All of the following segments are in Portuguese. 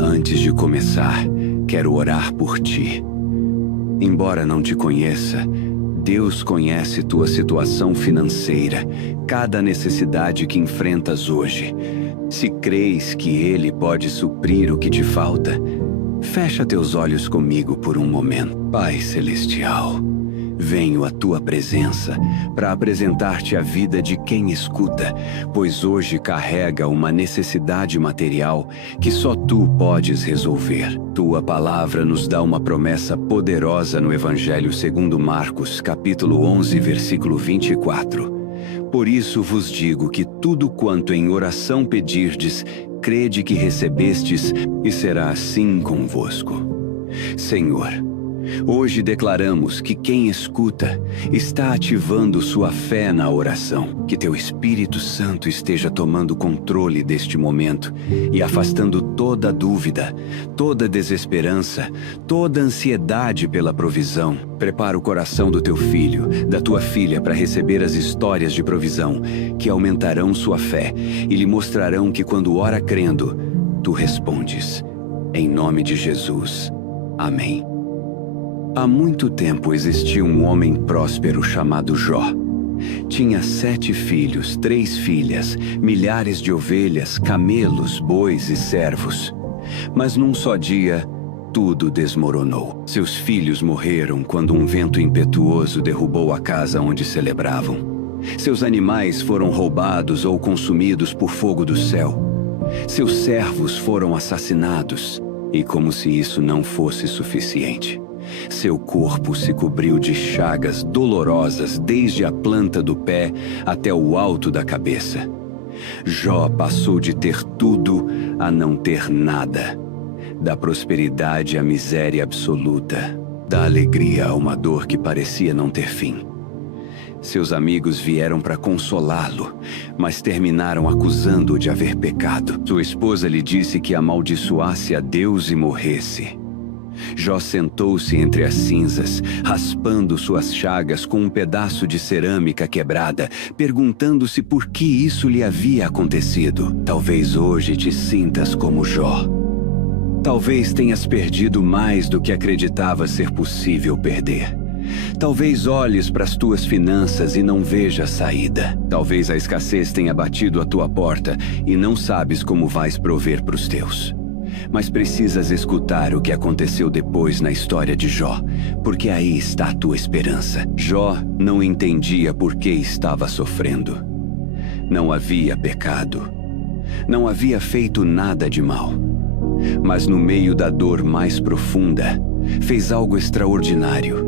Antes de começar, quero orar por ti. Embora não te conheça, Deus conhece tua situação financeira, cada necessidade que enfrentas hoje. Se crês que Ele pode suprir o que te falta, fecha teus olhos comigo por um momento. Pai Celestial, venho à tua presença para apresentar-te a vida de quem escuta, pois hoje carrega uma necessidade material que só tu podes resolver. Tua palavra nos dá uma promessa poderosa no Evangelho segundo Marcos, capítulo 11, versículo 24. Por isso vos digo que tudo quanto em oração pedirdes, crede que recebestes, e será assim convosco. Senhor, hoje declaramos que quem escuta está ativando sua fé na oração. Que teu Espírito Santo esteja tomando controle deste momento e afastando toda dúvida, toda desesperança, toda ansiedade pela provisão. Prepara o coração do teu filho, da tua filha para receber as histórias de provisão que aumentarão sua fé e lhe mostrarão que quando ora crendo, tu respondes. Em nome de Jesus. Amém. Há muito tempo existia um homem próspero chamado Jó. Tinha 7 filhos, 3 filhas, milhares de ovelhas, camelos, bois e servos. Mas num só dia, tudo desmoronou. Seus filhos morreram quando um vento impetuoso derrubou a casa onde celebravam. Seus animais foram roubados ou consumidos por fogo do céu. Seus servos foram assassinados. E como se isso não fosse suficiente, seu corpo se cobriu de chagas dolorosas desde a planta do pé até o alto da cabeça. Jó passou de ter tudo a não ter nada, da prosperidade à miséria absoluta, da alegria a uma dor que parecia não ter fim. Seus amigos vieram para consolá-lo, mas terminaram acusando-o de haver pecado. Sua esposa lhe disse que amaldiçoasse a Deus e morresse. Jó sentou-se entre as cinzas, raspando suas chagas com um pedaço de cerâmica quebrada, perguntando-se por que isso lhe havia acontecido. Talvez hoje te sintas como Jó. Talvez tenhas perdido mais do que acreditava ser possível perder. Talvez olhes para as tuas finanças e não vejas saída. Talvez a escassez tenha batido à tua porta e não sabes como vais prover para os teus. Mas precisas escutar o que aconteceu depois na história de Jó, porque aí está a tua esperança. Jó não entendia por que estava sofrendo. Não havia pecado. Não havia feito nada de mal. Mas no meio da dor mais profunda, fez algo extraordinário.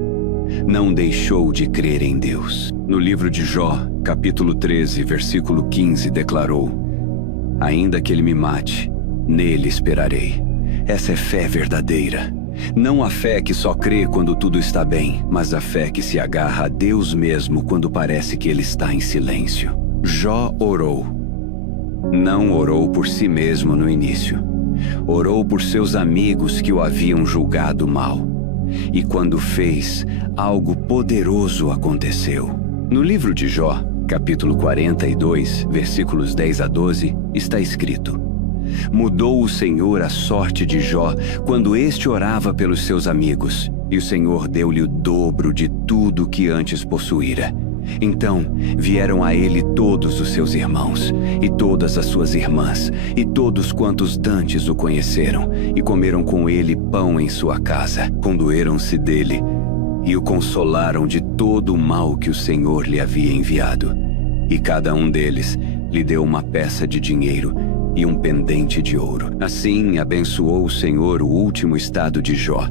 Não deixou de crer em Deus. No livro de Jó, capítulo 13, versículo 15, declarou: ainda que ele me mate, nele esperarei. Essa é fé verdadeira. Não a fé que só crê quando tudo está bem, mas a fé que se agarra a Deus mesmo quando parece que ele está em silêncio. Jó orou. Não orou por si mesmo no início. Orou por seus amigos que o haviam julgado mal. E quando fez, algo poderoso aconteceu. No livro de Jó, capítulo 42, versículos 10 a 12, está escrito: mudou o Senhor a sorte de Jó quando este orava pelos seus amigos, e o Senhor deu-lhe o dobro de tudo que antes possuíra. Então vieram a ele todos os seus irmãos, e todas as suas irmãs, e todos quantos dantes o conheceram, e comeram com ele pão em sua casa. Condoeram-se dele, e o consolaram de todo o mal que o Senhor lhe havia enviado. E cada um deles lhe deu uma peça de dinheiro e um pendente de ouro. Assim abençoou o Senhor o último estado de Jó,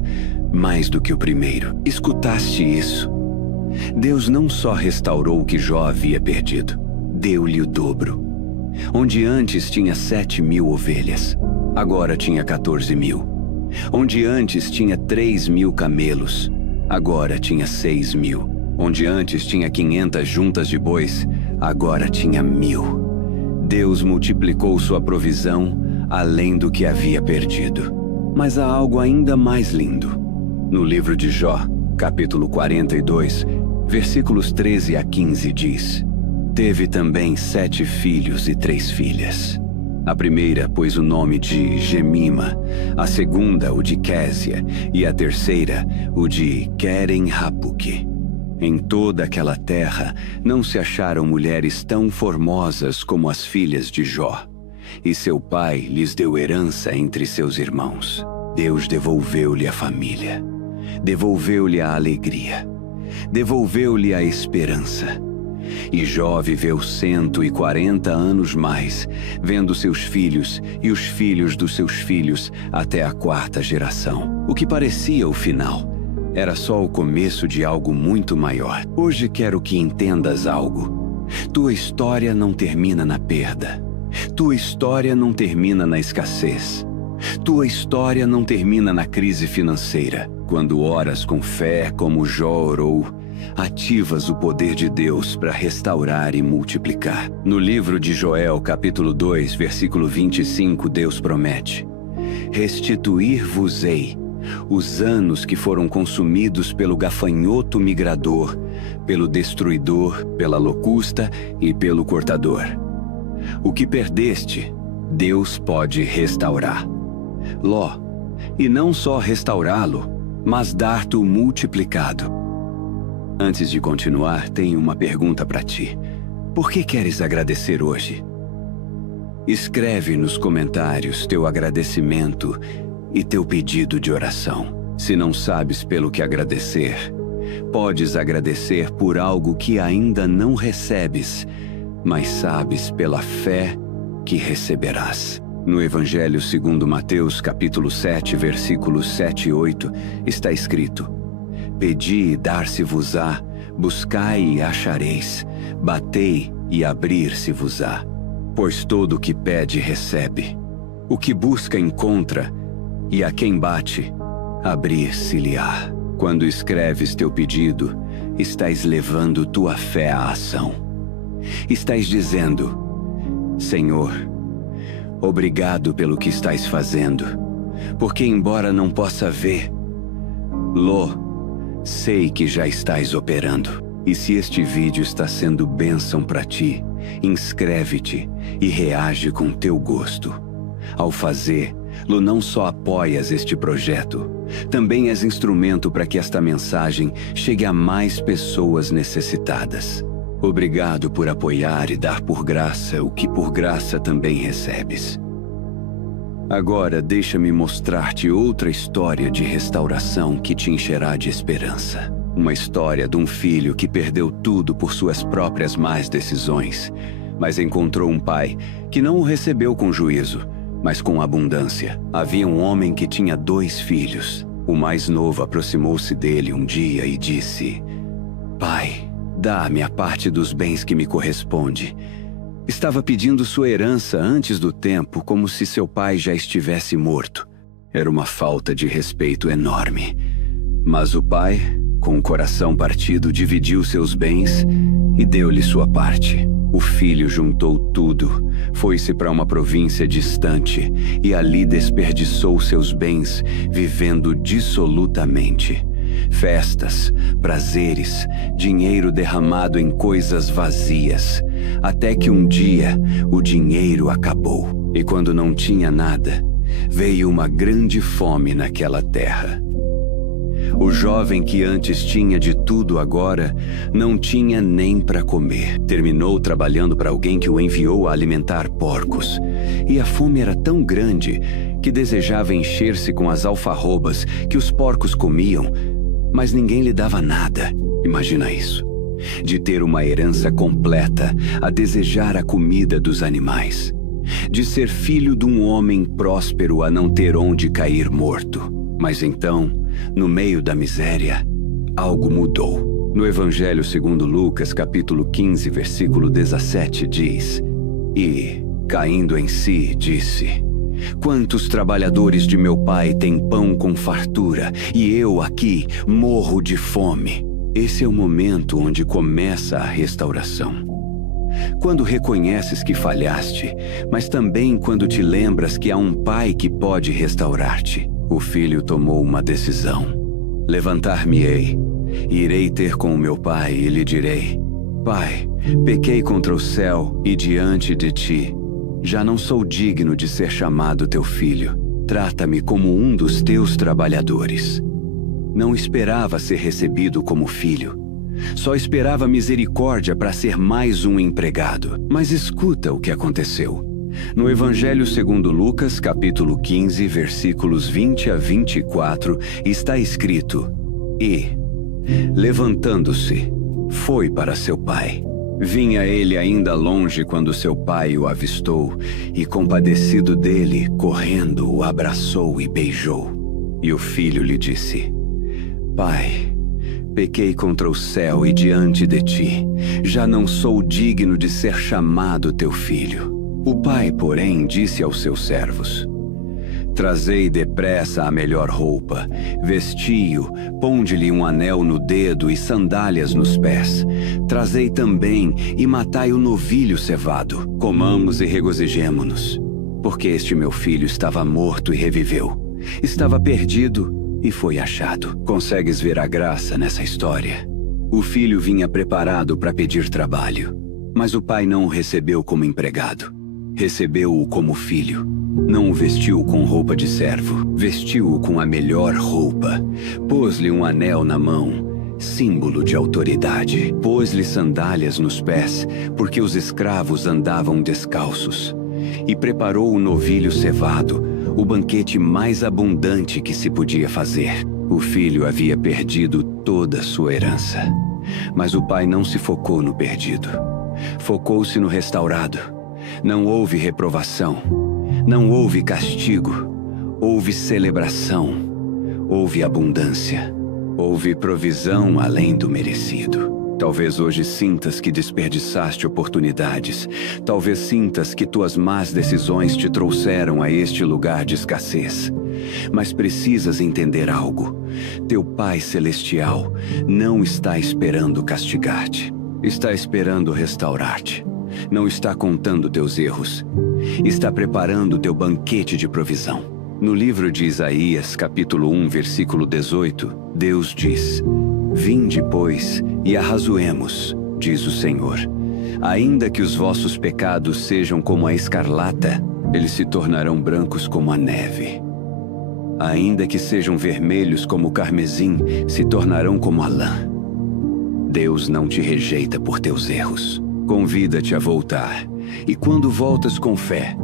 mais do que o primeiro. Escutaste isso? Deus não só restaurou o que Jó havia perdido, deu-lhe o dobro. Onde antes tinha 7.000 ovelhas, agora tinha 14.000. Onde antes tinha 3.000 camelos, agora tinha 6.000. Onde antes tinha 500 juntas de bois, agora tinha 1.000. Deus multiplicou sua provisão além do que havia perdido. Mas há algo ainda mais lindo. No livro de Jó, capítulo 42, versículos 13 a 15 diz: teve também 7 filhos e 3 filhas. A primeira pôs o nome de Gemima, a segunda o de Késia e a terceira o de Queren-Hapuque. Em toda aquela terra não se acharam mulheres tão formosas como as filhas de Jó, e seu pai lhes deu herança entre seus irmãos. Deus devolveu-lhe a família, devolveu-lhe a alegria, devolveu-lhe a esperança. E Jó viveu 140 anos mais, vendo seus filhos e os filhos dos seus filhos até a 4ª geração. O que parecia o final era só o começo de algo muito maior. Hoje quero que entendas algo. Tua história não termina na perda. Tua história não termina na escassez. Tua história não termina na crise financeira. Quando oras com fé como Jó orou, ativas o poder de Deus para restaurar e multiplicar. No livro de Joel, capítulo 2, versículo 25, Deus promete: restituir-vos-ei os anos que foram consumidos pelo gafanhoto migrador, pelo destruidor, pela locusta e pelo cortador. O que perdeste, Deus pode restaurar. Ló, e não só restaurá-lo, mas dar-te o multiplicado. Antes de continuar, tenho uma pergunta para ti. Por que queres agradecer hoje? Escreve nos comentários teu agradecimento e teu pedido de oração. Se não sabes pelo que agradecer, podes agradecer por algo que ainda não recebes, mas sabes pela fé que receberás. No Evangelho segundo Mateus, capítulo 7, versículos 7 e 8, está escrito: pedi e dar-se-vos-á, buscai e achareis, batei e abrir-se-vos-á. Pois todo o que pede recebe, o que busca encontra, e a quem bate, abrir-se-lhe-á. Quando escreves teu pedido, estás levando tua fé à ação. Estás dizendo: Senhor, obrigado pelo que estás fazendo, porque embora não possa ver, Ló, sei que já estás operando. E se este vídeo está sendo bênção para ti, inscreve-te e reage com teu gosto. Ao fazê-lo, não só apoias este projeto, também és instrumento para que esta mensagem chegue a mais pessoas necessitadas. Obrigado por apoiar e dar por graça o que por graça também recebes. Agora deixa-me mostrar-te outra história de restauração que te encherá de esperança. Uma história de um filho que perdeu tudo por suas próprias más decisões, mas encontrou um pai que não o recebeu com juízo, mas com abundância. Havia um homem que tinha 2 filhos. O mais novo aproximou-se dele um dia e disse: Pai, dá-me a parte dos bens que me corresponde. Estava pedindo sua herança antes do tempo, como se seu pai já estivesse morto. Era uma falta de respeito enorme. Mas o pai, com o coração partido, dividiu seus bens e deu-lhe sua parte. O filho juntou tudo, foi-se para uma província distante e ali desperdiçou seus bens, vivendo dissolutamente. Festas, prazeres, dinheiro derramado em coisas vazias, até que um dia o dinheiro acabou. E quando não tinha nada, veio uma grande fome naquela terra. O jovem que antes tinha de tudo agora não tinha nem para comer. Terminou trabalhando para alguém que o enviou a alimentar porcos. E a fome era tão grande que desejava encher-se com as alfarrobas que os porcos comiam, mas ninguém lhe dava nada. Imagina isso. De ter uma herança completa a desejar a comida dos animais. De ser filho de um homem próspero a não ter onde cair morto. Mas então, no meio da miséria, algo mudou. No Evangelho segundo Lucas, capítulo 15, versículo 17, diz: E, caindo em si, disse: Quantos trabalhadores de meu pai têm pão com fartura, e eu aqui morro de fome. Esse é o momento onde começa a restauração. Quando reconheces que falhaste, mas também quando te lembras que há um pai que pode restaurar-te. O filho tomou uma decisão. Levantar-me-ei, irei ter com o meu pai e lhe direi: Pai, pequei contra o céu e diante de ti. Já não sou digno de ser chamado teu filho. Trata-me como um dos teus trabalhadores. Não esperava ser recebido como filho. Só esperava misericórdia para ser mais um empregado. Mas escuta o que aconteceu. No Evangelho segundo Lucas, capítulo 15, versículos 20 a 24, está escrito: E, levantando-se, foi para seu pai. Vinha ele ainda longe quando seu pai o avistou, e compadecido dele, correndo, o abraçou e beijou. E o filho lhe disse: Pai, pequei contra o céu e diante de ti. Já não sou digno de ser chamado teu filho. O pai, porém, disse aos seus servos: Trazei depressa a melhor roupa, vesti-o, ponde-lhe um anel no dedo e sandálias nos pés. Trazei também e matai o novilho cevado. Comamos e regozijemo-nos, porque este meu filho estava morto e reviveu. Estava perdido e foi achado. Consegues ver a graça nessa história? O filho vinha preparado para pedir trabalho, mas o pai não o recebeu como empregado. Recebeu-o como filho. Não o vestiu com roupa de servo, vestiu-o com a melhor roupa. Pôs-lhe um anel na mão, símbolo de autoridade. Pôs-lhe sandálias nos pés, porque os escravos andavam descalços. E preparou o novilho cevado, o banquete mais abundante que se podia fazer. O filho havia perdido toda a sua herança. Mas o pai não se focou no perdido. Focou-se no restaurado. Não houve reprovação. Não houve castigo. Houve celebração. Houve abundância. Houve provisão além do merecido. Talvez hoje sintas que desperdiçaste oportunidades. Talvez sintas que tuas más decisões te trouxeram a este lugar de escassez. Mas precisas entender algo. Teu Pai Celestial não está esperando castigar-te. Está esperando restaurar-te. Não está contando teus erros. Está preparando teu banquete de provisão. No livro de Isaías, capítulo 1, versículo 18, Deus diz: Vinde, pois, e arrazoemos, diz o Senhor. Ainda que os vossos pecados sejam como a escarlata, eles se tornarão brancos como a neve. Ainda que sejam vermelhos como o carmesim, se tornarão como a lã. Deus não te rejeita por teus erros. Convida-te a voltar, e quando voltas com fé,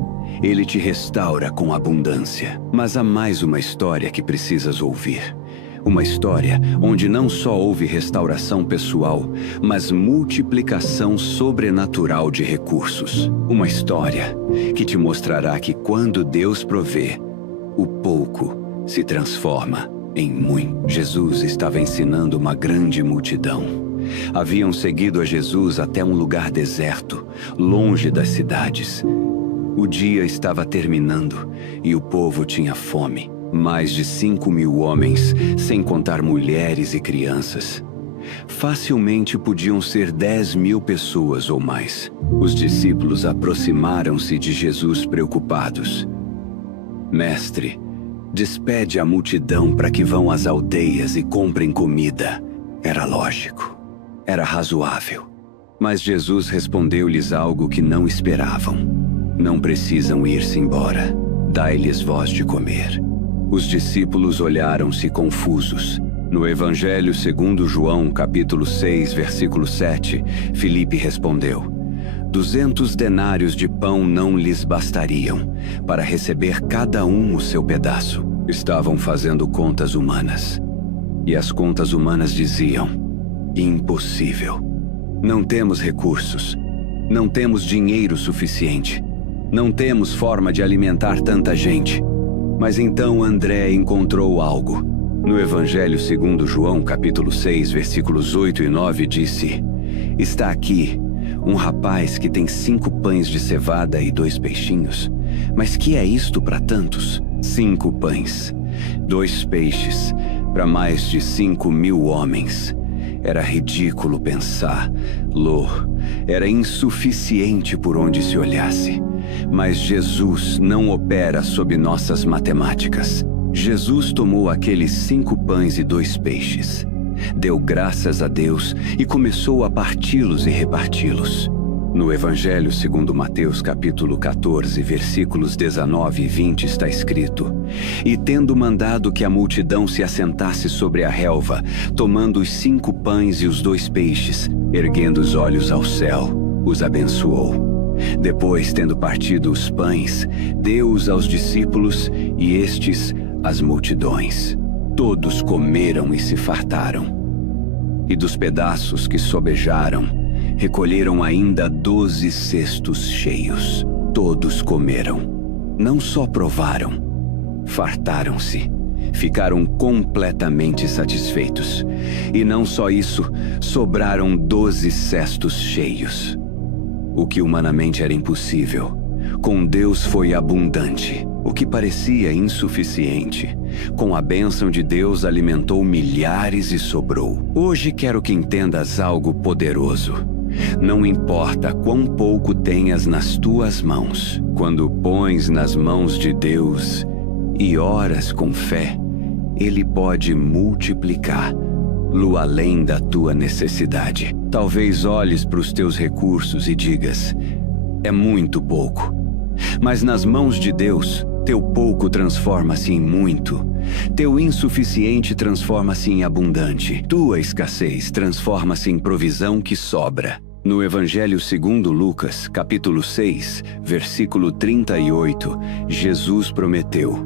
Ele te restaura com abundância. Mas há mais uma história que precisas ouvir. Uma história onde não só houve restauração pessoal, mas multiplicação sobrenatural de recursos. Uma história que te mostrará que quando Deus provê, o pouco se transforma em muito. Jesus estava ensinando uma grande multidão. Haviam seguido a Jesus até um lugar deserto, longe das cidades. O dia estava terminando e o povo tinha fome. Mais de 5.000 homens, sem contar mulheres e crianças. Facilmente podiam ser 10.000 pessoas ou mais. Os discípulos aproximaram-se de Jesus preocupados. Mestre, despede a multidão para que vão às aldeias e comprem comida. Era lógico. Era razoável. Mas Jesus respondeu-lhes algo que não esperavam. Não precisam ir-se embora. Dai-lhes vós de comer. Os discípulos olharam-se confusos. No Evangelho segundo João, capítulo 6, versículo 7, Filipe respondeu: 200 denários de pão não lhes bastariam para receber cada um o seu pedaço. Estavam fazendo contas humanas. E as contas humanas diziam: impossível. Não temos recursos. Não temos dinheiro suficiente. Não temos forma de alimentar tanta gente. Mas então André encontrou algo. No Evangelho segundo João, capítulo 6, versículos 8 e 9, disse: Está aqui um rapaz que tem 5 pães de cevada e 2 peixinhos. Mas que é isto para tantos? 5 pães, 2 peixes, para mais de 5.000 homens. Era ridículo pensá-lo. Era insuficiente por onde se olhasse. Mas Jesus não opera sob nossas matemáticas. Jesus tomou aqueles 5 pães e 2 peixes, deu graças a Deus e começou a parti-los e reparti-los. No Evangelho segundo Mateus capítulo 14, versículos 19 e 20 está escrito: E tendo mandado que a multidão se assentasse sobre a relva, tomando os 5 pães e os 2 peixes, erguendo os olhos ao céu, os abençoou. Depois, tendo partido os pães, deu-os aos discípulos e estes às multidões. Todos comeram e se fartaram. E dos pedaços que sobejaram, recolheram ainda 12 cestos cheios. Todos comeram. Não só provaram, fartaram-se. Ficaram completamente satisfeitos. E não só isso, sobraram 12 cestos cheios. O que humanamente era impossível, com Deus foi abundante. O que parecia insuficiente, com a bênção de Deus alimentou milhares e sobrou. Hoje quero que entendas algo poderoso. Não importa quão pouco tenhas nas tuas mãos, quando pões nas mãos de Deus e oras com fé, Ele pode multiplicar-lo além da tua necessidade. Talvez olhes para os teus recursos e digas: é muito pouco. Mas nas mãos de Deus, teu pouco transforma-se em muito. Teu insuficiente transforma-se em abundante. Tua escassez transforma-se em provisão que sobra. No Evangelho segundo Lucas, capítulo 6, versículo 38, Jesus prometeu: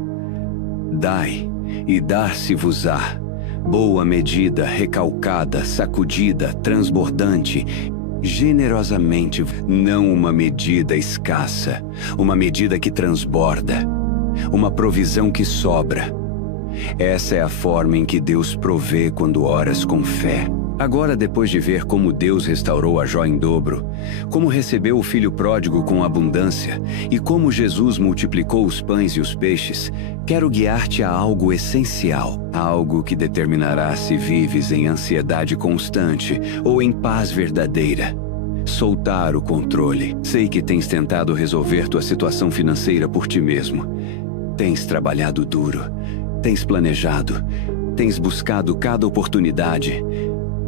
Dai, e dar-se-vos-á, boa medida, recalcada, sacudida, transbordante, generosamente, não uma medida escassa, uma medida que transborda, uma provisão que sobra. Essa é a forma em que Deus provê quando oras com fé. Agora, depois de ver como Deus restaurou a joia em dobro, como recebeu o filho pródigo com abundância e como Jesus multiplicou os pães e os peixes, quero guiar-te a algo essencial, algo que determinará se vives em ansiedade constante ou em paz verdadeira. Soltar o controle. Sei que tens tentado resolver tua situação financeira por ti mesmo. Tens trabalhado duro, tens planejado, tens buscado cada oportunidade.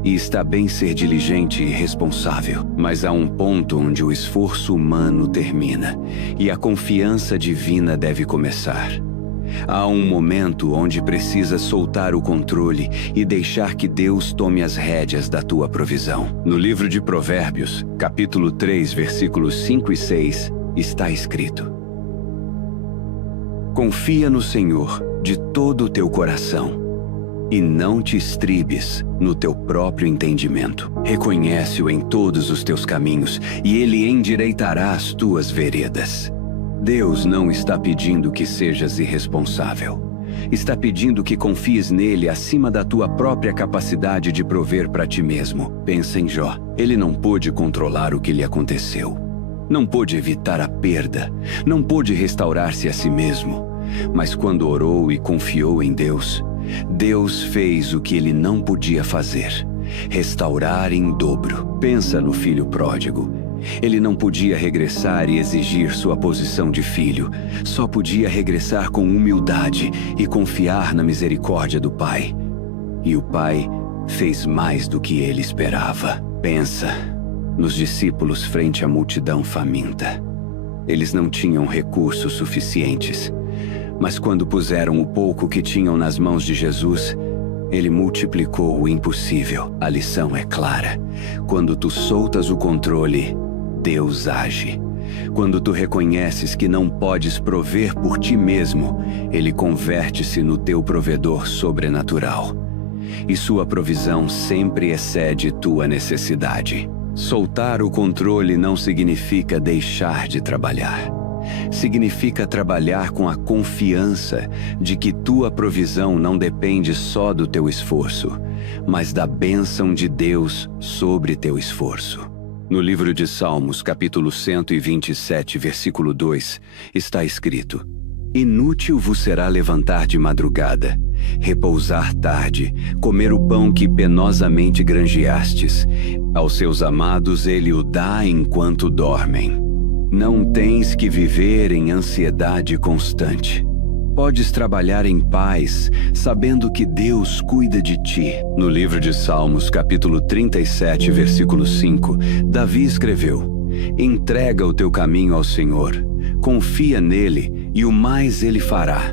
E está bem ser diligente e responsável, mas há um ponto onde o esforço humano termina e a confiança divina deve começar. Há um momento onde precisas soltar o controle e deixar que Deus tome as rédeas da tua provisão. No livro de Provérbios, capítulo 3, versículos 5 e 6, está escrito: Confia no Senhor de todo o teu coração e não te estribes no teu próprio entendimento. Reconhece-o em todos os teus caminhos, e Ele endireitará as tuas veredas. Deus não está pedindo que sejas irresponsável. Está pedindo que confies nele acima da tua própria capacidade de prover para ti mesmo. Pensa em Jó. Ele não pôde controlar o que lhe aconteceu. Não pôde evitar a perda. Não pôde restaurar-se a si mesmo. Mas quando orou e confiou em Deus, Deus fez o que ele não podia fazer: restaurar em dobro. Pensa no filho pródigo. Ele não podia regressar e exigir sua posição de filho. Só podia regressar com humildade e confiar na misericórdia do pai. E o pai fez mais do que ele esperava. Pensa nos discípulos frente à multidão faminta. Eles não tinham recursos suficientes. Mas quando puseram o pouco que tinham nas mãos de Jesus, Ele multiplicou o impossível. A lição é clara. Quando tu soltas o controle, Deus age. Quando tu reconheces que não podes prover por ti mesmo, Ele converte-se no teu provedor sobrenatural. E sua provisão sempre excede tua necessidade. Soltar o controle não significa deixar de trabalhar. Significa trabalhar com a confiança de que tua provisão não depende só do teu esforço, mas da bênção de Deus sobre teu esforço. No livro de Salmos, capítulo 127, versículo 2, está escrito: Inútil vos será levantar de madrugada, repousar tarde, comer o pão que penosamente granjeastes. Aos seus amados ele o dá enquanto dormem. Não tens que viver em ansiedade constante. Podes trabalhar em paz, sabendo que Deus cuida de ti. No livro de Salmos, capítulo 37, versículo 5, Davi escreveu: Entrega o teu caminho ao Senhor. Confia nele e o mais ele fará.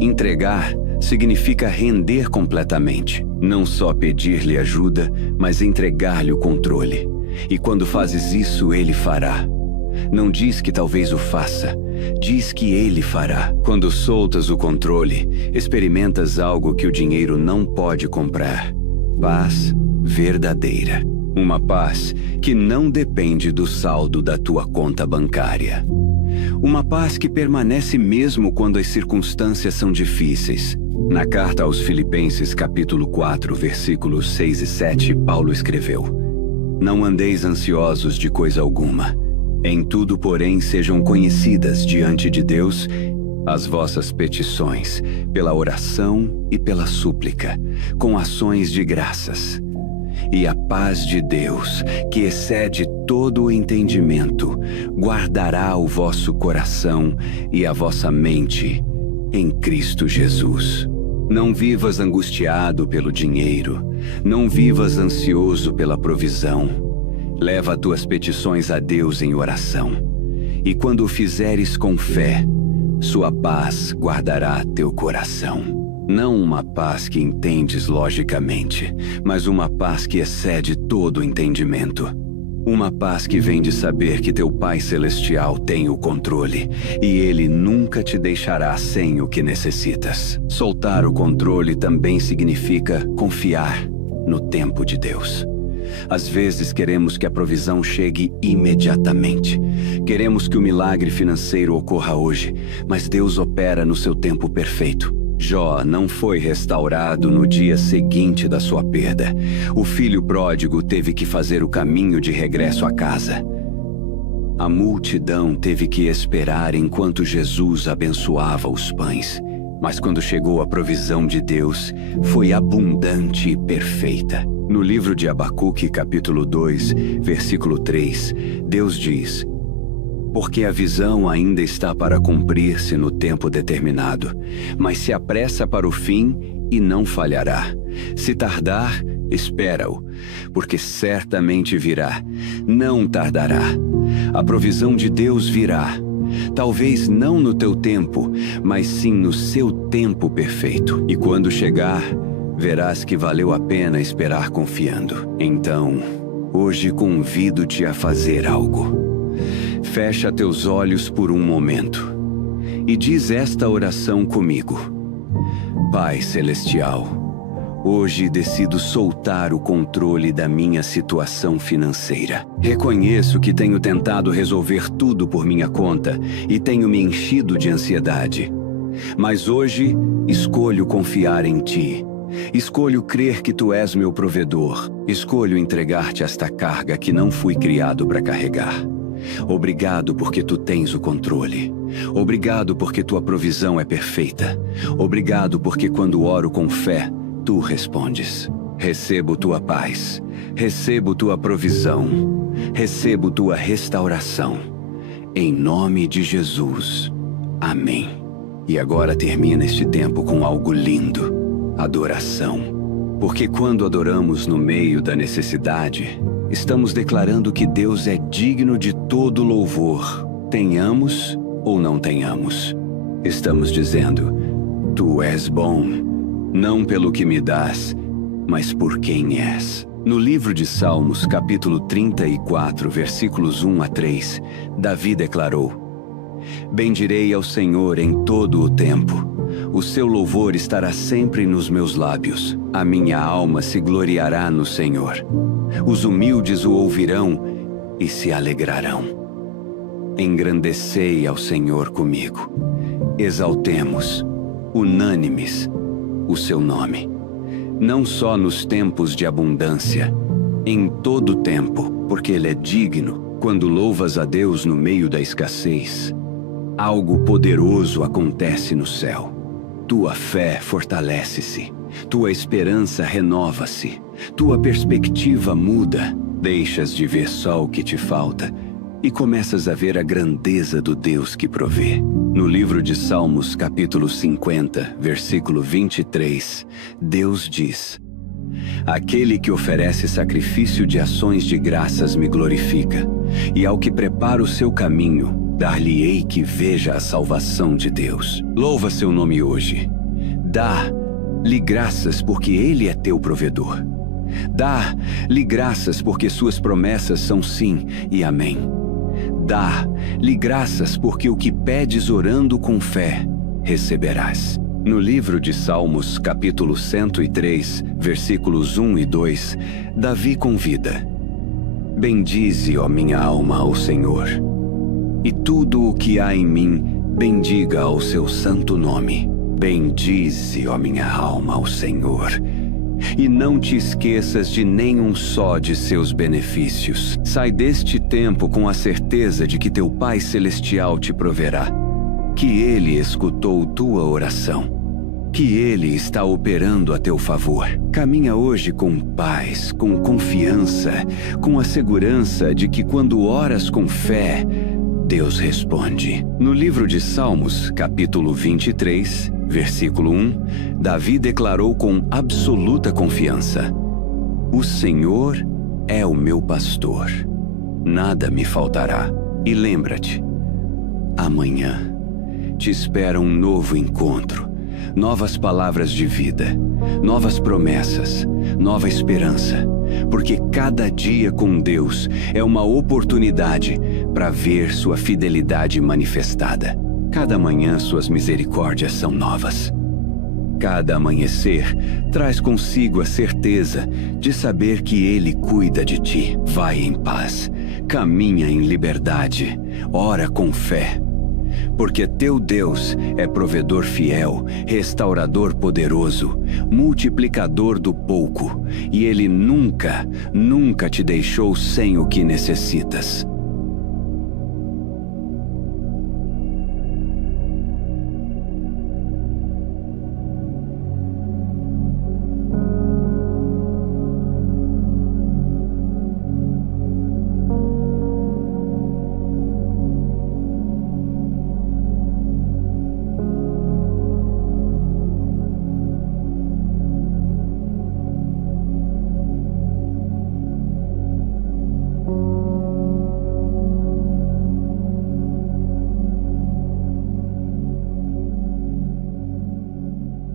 Entregar significa render completamente. Não só pedir-lhe ajuda, mas entregar-lhe o controle. E quando fazes isso, ele fará. Não diz que talvez o faça, diz que ele fará. Quando soltas o controle, experimentas algo que o dinheiro não pode comprar: paz verdadeira. Uma paz que não depende do saldo da tua conta bancária. Uma paz que permanece mesmo quando as circunstâncias são difíceis. Na carta aos Filipenses, capítulo 4, versículos 6 e 7, Paulo escreveu: Não andeis ansiosos de coisa alguma. Em tudo, porém, sejam conhecidas diante de Deus as vossas petições, pela oração e pela súplica, com ações de graças. E a paz de Deus, que excede todo o entendimento, guardará o vosso coração e a vossa mente em Cristo Jesus. Não vivas angustiado pelo dinheiro, não vivas ansioso pela provisão. Leva tuas petições a Deus em oração, e quando o fizeres com fé, sua paz guardará teu coração. Não uma paz que entendes logicamente, mas uma paz que excede todo o entendimento. Uma paz que vem de saber que teu Pai Celestial tem o controle, e Ele nunca te deixará sem o que necessitas. Soltar o controle também significa confiar no tempo de Deus. Às vezes queremos que a provisão chegue imediatamente. Queremos que o milagre financeiro ocorra hoje, mas Deus opera no seu tempo perfeito. Jó não foi restaurado no dia seguinte da sua perda. O filho pródigo teve que fazer o caminho de regresso à casa. A multidão teve que esperar enquanto Jesus abençoava os pães. Mas quando chegou a provisão de Deus, foi abundante e perfeita. No livro de Abacuque, capítulo 2, versículo 3, Deus diz: Porque a visão ainda está para cumprir-se no tempo determinado, mas se apressa para o fim e não falhará. Se tardar, espera-o, porque certamente virá, não tardará. A provisão de Deus virá. Talvez não no teu tempo, mas sim no seu tempo perfeito. E quando chegar, verás que valeu a pena esperar confiando. Então, hoje convido-te a fazer algo. Fecha teus olhos por um momento e diz esta oração comigo. Pai Celestial, hoje decido soltar o controle da minha situação financeira. Reconheço que tenho tentado resolver tudo por minha conta e tenho me enchido de ansiedade. Mas hoje escolho confiar em Ti. Escolho crer que Tu és meu provedor. Escolho entregar-te esta carga que não fui criado para carregar. Obrigado porque Tu tens o controle. Obrigado porque Tua provisão é perfeita. Obrigado porque quando oro com fé, Tu respondes. Recebo Tua paz. Recebo Tua provisão. Recebo Tua restauração. Em nome de Jesus. Amém. E agora termina este tempo com algo lindo. Adoração. Porque quando adoramos no meio da necessidade, estamos declarando que Deus é digno de todo louvor, tenhamos ou não tenhamos. Estamos dizendo: Tu és bom, não pelo que me dás, mas por quem és. No livro de Salmos, capítulo 34, versículos 1 a 3, Davi declarou: Bendirei ao Senhor em todo o tempo. O seu louvor estará sempre nos meus lábios. A minha alma se gloriará no Senhor. Os humildes o ouvirão e se alegrarão. Engrandecei ao Senhor comigo. Exaltemos, unânimes, o seu nome. Não só nos tempos de abundância, em todo tempo, porque Ele é digno. Quando louvas a Deus no meio da escassez, algo poderoso acontece no céu. Tua fé fortalece-se, tua esperança renova-se, tua perspectiva muda, deixas de ver só o que te falta e começas a ver a grandeza do Deus que provê. No livro de Salmos, capítulo 50, versículo 23, Deus diz: Aquele que oferece sacrifício de ações de graças me glorifica. e ao que prepara o seu caminho, dar-lhe-ei que veja a salvação de Deus. Louva seu nome hoje. Dá-lhe graças porque Ele é teu provedor. Dá-lhe graças porque suas promessas são sim e amém. Dá-lhe graças porque o que pedes orando com fé, receberás. No livro de Salmos, capítulo 103, versículos 1 e 2, Davi convida: bendize, ó minha alma, ao Senhor, e tudo o que há em mim, bendiga ao seu santo nome. Bendize, ó minha alma, ao Senhor, e não te esqueças de nenhum só de seus benefícios. Sai deste tempo com a certeza de que teu Pai Celestial te proverá, que Ele escutou tua oração, que Ele está operando a teu favor. Caminha hoje com paz, com confiança, com a segurança de que quando oras com fé, Deus responde. No livro de Salmos, capítulo 23, versículo 1, Davi declarou com absoluta confiança: o Senhor é o meu pastor, nada me faltará. E lembra-te, amanhã te espera um novo encontro, novas palavras de vida, novas promessas, nova esperança, porque cada dia com Deus é uma oportunidade para ver sua fidelidade manifestada. Cada manhã suas misericórdias são novas. Cada amanhecer traz consigo a certeza de saber que Ele cuida de ti. Vai em paz, caminha em liberdade, ora com fé, porque teu Deus é provedor fiel, restaurador poderoso, multiplicador do pouco, e Ele nunca, nunca te deixou sem o que necessitas.